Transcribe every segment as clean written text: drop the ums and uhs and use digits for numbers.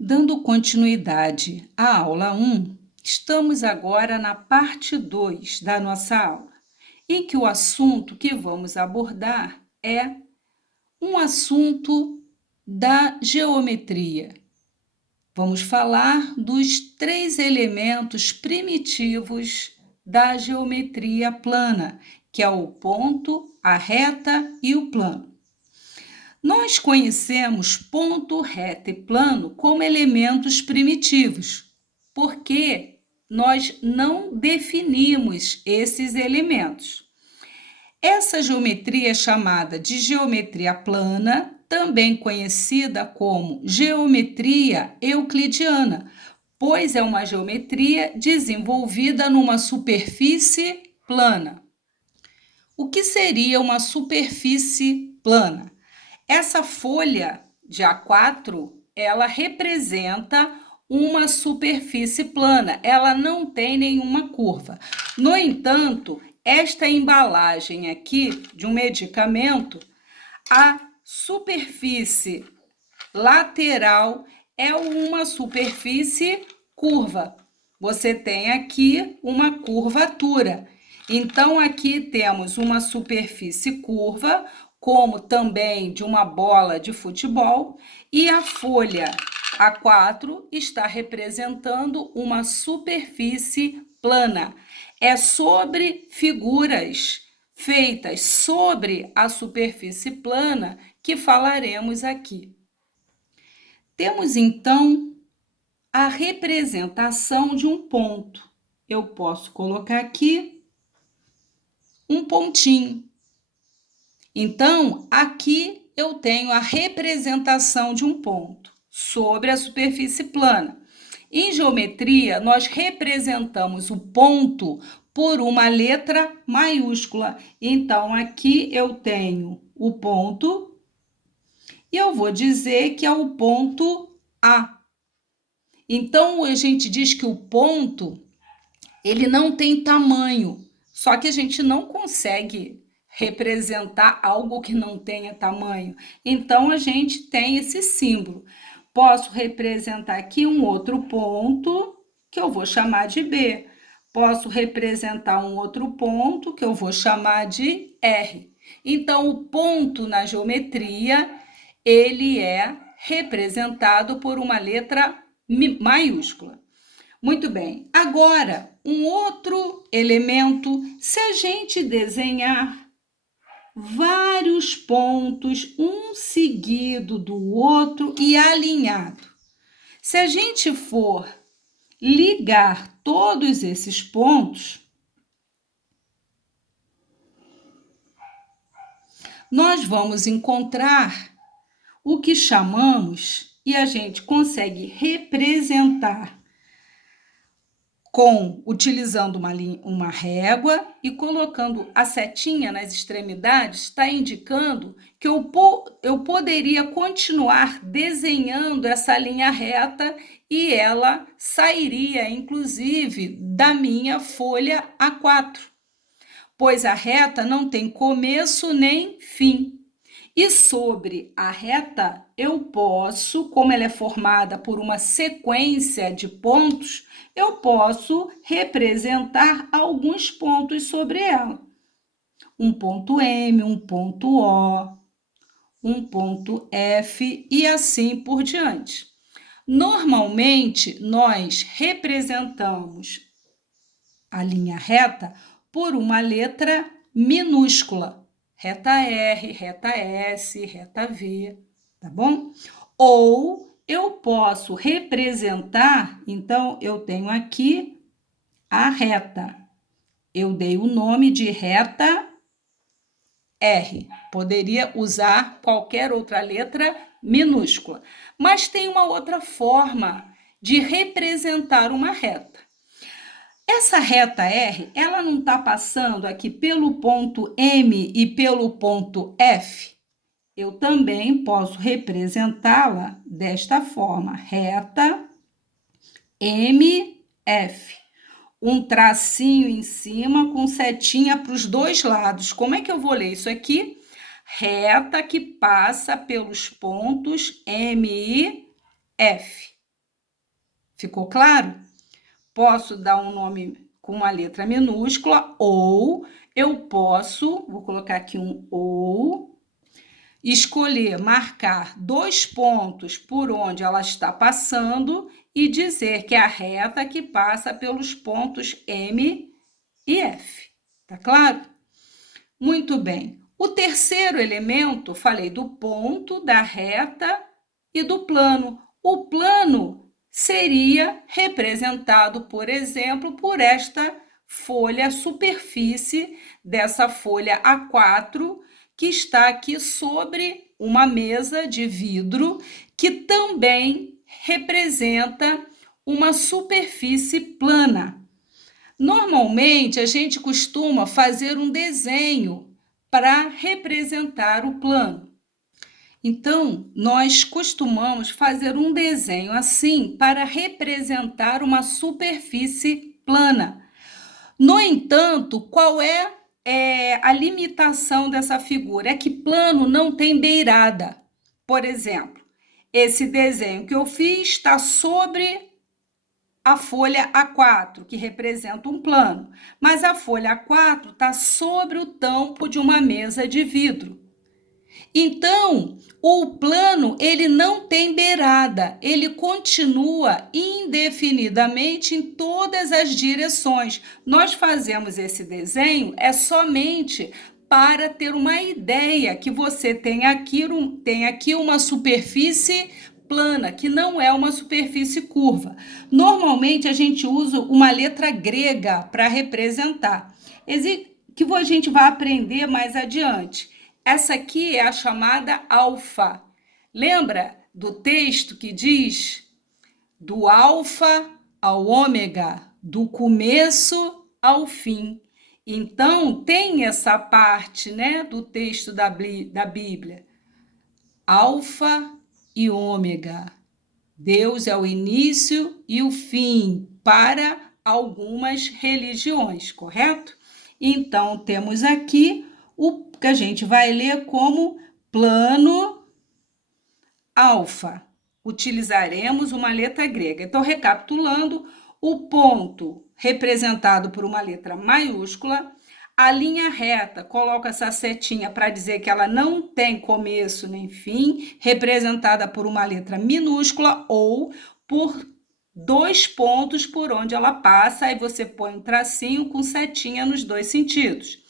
Dando continuidade à aula 1, estamos agora na parte 2 da nossa aula, em que o assunto que vamos abordar é um assunto da geometria. Vamos falar dos 3 elementos primitivos da geometria plana, que é o ponto, a reta e o plano. Nós conhecemos ponto, reta e plano como elementos primitivos, porque nós não definimos esses elementos. Essa geometria é chamada de geometria plana, também conhecida como geometria euclidiana, pois é uma geometria desenvolvida numa superfície plana. O que seria uma superfície plana? Essa folha de A4, ela representa uma superfície plana, ela não tem nenhuma curva. No entanto, esta embalagem aqui de um medicamento, a superfície lateral é uma superfície curva. Você tem aqui uma curvatura. Então, aqui temos uma superfície curva, como também de uma bola de futebol, e a folha A4 está representando uma superfície plana. É sobre figuras feitas sobre a superfície plana que falaremos aqui. Temos, então, a representação de um ponto. Eu posso colocar aqui um pontinho. Então, aqui eu tenho a representação de um ponto sobre a superfície plana. Em geometria, nós representamos o ponto por uma letra maiúscula. Então, aqui eu tenho o ponto e eu vou dizer que é o ponto A. Então, a gente diz que o ponto, ele não tem tamanho, só que a gente não consegue representar algo que não tenha tamanho. Então, a gente tem esse símbolo. Posso representar aqui um outro ponto, que eu vou chamar de B. Posso representar um outro ponto, que eu vou chamar de R. Então, o ponto na geometria, ele é representado por uma letra maiúscula. Muito bem, agora, um outro elemento, se a gente desenhar vários pontos, um seguido do outro e alinhado. Se a gente for ligar todos esses pontos, nós vamos encontrar o que chamamos, e a gente consegue representar utilizando uma régua e colocando a setinha nas extremidades, está indicando que eu poderia continuar desenhando essa linha reta e ela sairia, inclusive, da minha folha A4, pois a reta não tem começo nem fim. E sobre a reta, eu posso, como ela é formada por uma sequência de pontos, eu posso representar alguns pontos sobre ela. Um ponto M, um ponto O, um ponto F e assim por diante. Normalmente, nós representamos a linha reta por uma letra minúscula. Reta R, reta S, reta V, tá bom? Ou eu posso representar, então, eu tenho aqui a reta. Eu dei o nome de reta R. Poderia usar qualquer outra letra minúscula. Mas tem uma outra forma de representar uma reta. Essa reta R, ela não está passando aqui pelo ponto M e pelo ponto F? Eu também posso representá-la desta forma, reta MF. Um tracinho em cima com setinha para os dois lados. Como é que eu vou ler isso aqui? Reta que passa pelos pontos M e F. Ficou claro? Posso dar um nome com uma letra minúscula ou eu posso, vou colocar aqui um ou, escolher marcar 2 pontos por onde ela está passando e dizer que é a reta que passa pelos pontos M e F. Tá claro? Muito bem. O terceiro elemento, falei do ponto, da reta e do plano. O plano seria representado, por exemplo, por esta folha, superfície dessa folha A4, que está aqui sobre uma mesa de vidro, que também representa uma superfície plana. Normalmente, a gente costuma fazer um desenho para representar o plano. Então, nós costumamos fazer um desenho assim para representar uma superfície plana. No entanto, qual é a limitação dessa figura? É que plano não tem beirada. Por exemplo, esse desenho que eu fiz está sobre a folha A4, que representa um plano, mas a folha A4 está sobre o tampo de uma mesa de vidro. Então, o plano ele não tem beirada, ele continua indefinidamente em todas as direções. Nós fazemos esse desenho somente para ter uma ideia que você tem aqui uma superfície plana, que não é uma superfície curva. Normalmente a gente usa uma letra grega para representar, que a gente vai aprender mais adiante. Essa aqui é a chamada alfa. Lembra do texto que diz do alfa ao ômega, do começo ao fim? Então, tem essa parte, né, do texto da Bíblia. Alfa e ômega. Deus é o início e o fim para algumas religiões, correto? Então, temos aqui o que a gente vai ler como plano alfa. Utilizaremos uma letra grega. Então, recapitulando, o ponto representado por uma letra maiúscula, a linha reta, coloca essa setinha para dizer que ela não tem começo nem fim, representada por uma letra minúscula ou por 2 pontos por onde ela passa, aí você põe um tracinho com setinha nos 2 sentidos.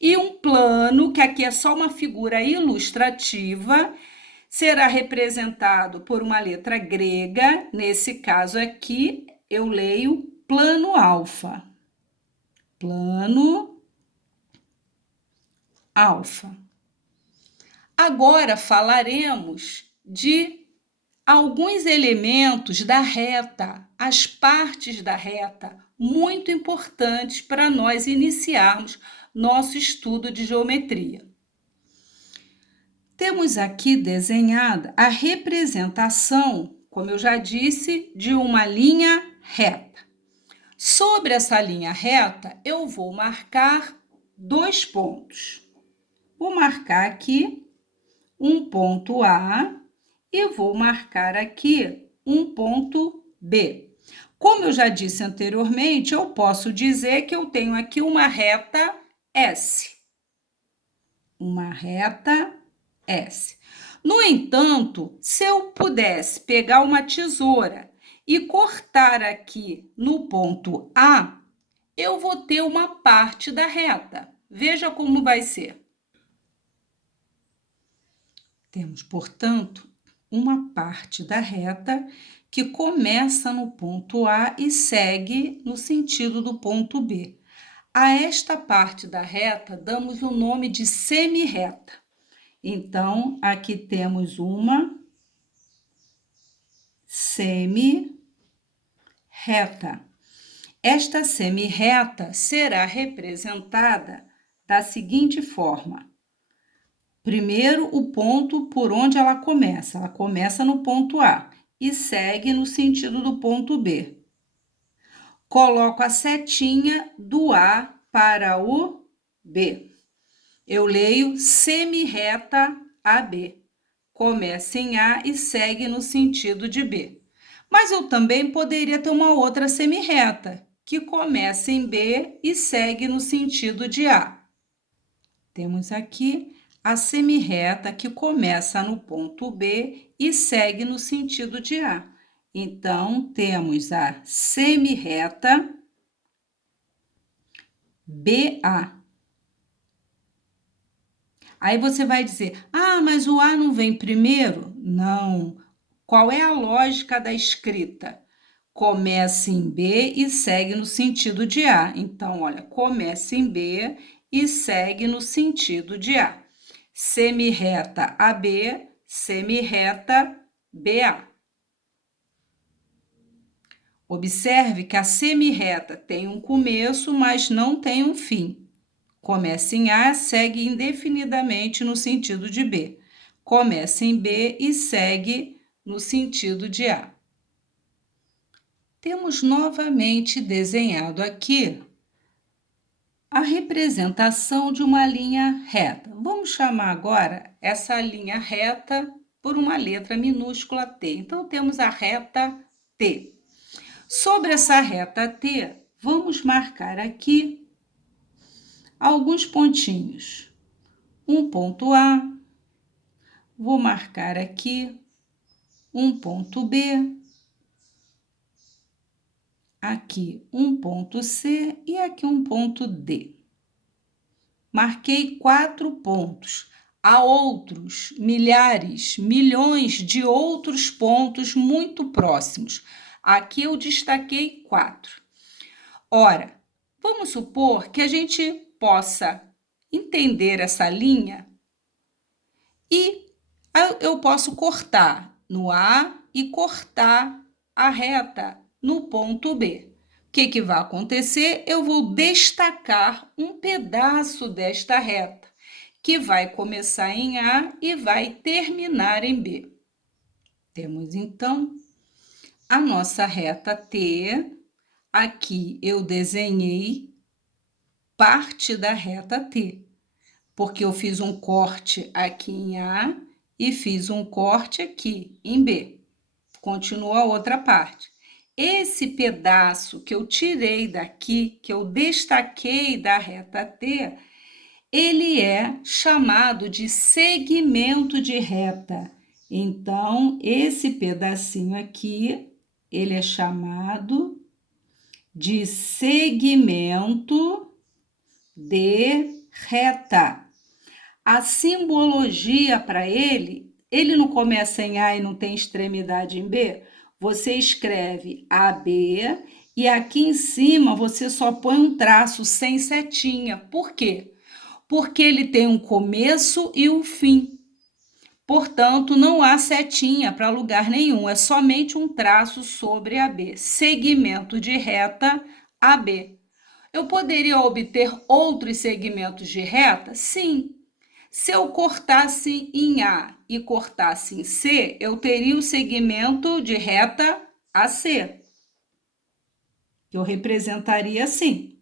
E um plano, que aqui é só uma figura ilustrativa, será representado por uma letra grega. Nesse caso aqui, eu leio plano alfa. Plano alfa. Agora falaremos de alguns elementos da reta, as partes da reta, muito importantes para nós iniciarmos nosso estudo de geometria. Temos aqui desenhada a representação, como eu já disse, de uma linha reta. Sobre essa linha reta, eu vou marcar 2 pontos. Vou marcar aqui um ponto A e vou marcar aqui um ponto B. Como eu já disse anteriormente, eu posso dizer que eu tenho aqui uma reta S. Uma reta S. No entanto, se eu pudesse pegar uma tesoura e cortar aqui no ponto A, eu vou ter uma parte da reta. Veja como vai ser. Temos, portanto, uma parte da reta que começa no ponto A e segue no sentido do ponto B. A esta parte da reta damos o nome de semi-reta. Então, aqui temos uma semi-reta. Esta semi-reta será representada da seguinte forma. Primeiro, o ponto por onde ela começa. Ela começa no ponto A e segue no sentido do ponto B. Coloco a setinha do A para o B. Eu leio semi-reta AB. Começa em A e segue no sentido de B. Mas eu também poderia ter uma outra semirreta, que começa em B e segue no sentido de A. Temos aqui a semirreta que começa no ponto B e segue no sentido de A. Então, temos a semirreta BA. Aí você vai dizer, mas o A não vem primeiro? Não. Qual é a lógica da escrita? Começa em B e segue no sentido de A. Então, olha, começa em B e segue no sentido de A. Semirreta AB, semirreta BA. Observe que a semirreta tem um começo, mas não tem um fim. Começa em A, segue indefinidamente no sentido de B. Começa em B e segue no sentido de A. Temos novamente desenhado aqui a representação de uma linha reta. Vamos chamar agora essa linha reta por uma letra minúscula T. Então, temos a reta T. Sobre essa reta T, vamos marcar aqui alguns pontinhos. Um ponto A, vou marcar aqui um ponto B, aqui um ponto C e aqui um ponto D. Marquei 4 pontos. Há outros, milhares, milhões de outros pontos muito próximos. Aqui eu destaquei 4. Ora, vamos supor que a gente possa entender essa linha e eu posso cortar no A e cortar a reta no ponto B. O que vai acontecer? Eu vou destacar um pedaço desta reta, que vai começar em A e vai terminar em B. Temos, então, a nossa reta T. Aqui eu desenhei parte da reta T, porque eu fiz um corte aqui em A e fiz um corte aqui em B. Continua a outra parte. Esse pedaço que eu tirei daqui, que eu destaquei da reta T, ele é chamado de segmento de reta. Então, esse pedacinho aqui, ele é chamado de segmento de reta. A simbologia para ele não começa em A e não tem extremidade em B? Você escreve AB e aqui em cima você só põe um traço sem setinha. Por quê? Porque ele tem um começo e um fim. Portanto, não há setinha para lugar nenhum, é somente um traço sobre AB. Segmento de reta AB. Eu poderia obter outros segmentos de reta? Sim. Se eu cortasse em A e cortasse em C, eu teria o segmento de reta AC, que eu representaria assim.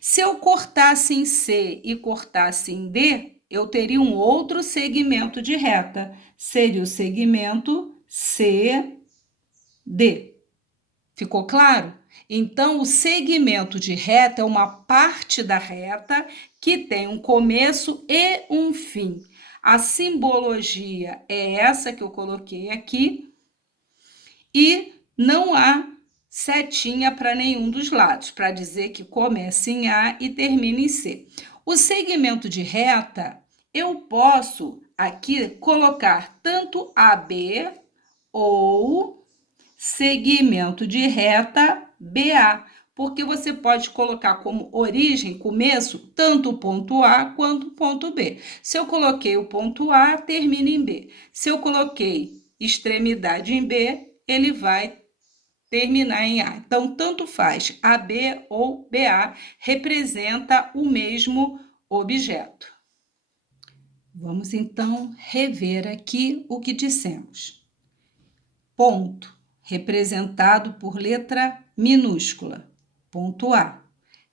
Se eu cortasse em C e cortasse em D, eu teria um outro segmento de reta. Seria o segmento CD. Ficou claro? Então, o segmento de reta é uma parte da reta que tem um começo e um fim. A simbologia é essa que eu coloquei aqui e não há setinha para nenhum dos lados, para dizer que começa em A e termina em C. O segmento de reta, eu posso aqui colocar tanto AB ou segmento de reta BA, porque você pode colocar como origem, começo, tanto o ponto A quanto o ponto B. Se eu coloquei o ponto A, termina em B. Se eu coloquei extremidade em B, ele vai terminar em A. Então, tanto faz, AB ou BA representa o mesmo objeto. Vamos, então, rever aqui o que dissemos. Ponto, representado por letra minúscula, ponto A.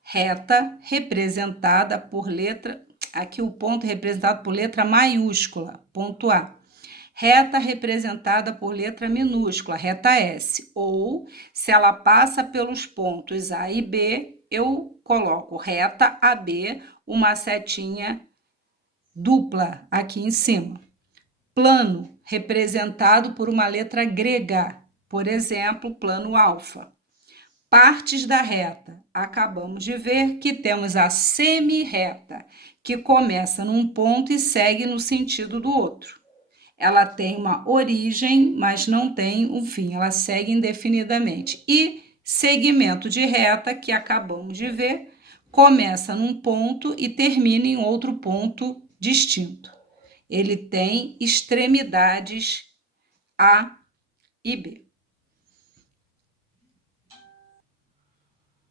Reta, representada por letra... Aqui o ponto representado por letra maiúscula, ponto A. reta representada por letra minúscula, reta S, ou se ela passa pelos pontos A e B, eu coloco reta AB, uma setinha dupla aqui em cima. Plano, representado por uma letra grega, por exemplo, plano alfa. Partes da reta, acabamos de ver que temos a semi-reta, que começa num ponto e segue no sentido do outro. Ela tem uma origem, mas não tem um fim, ela segue indefinidamente. E segmento de reta, que acabamos de ver, começa num ponto e termina em outro ponto distinto. Ele tem extremidades A e B.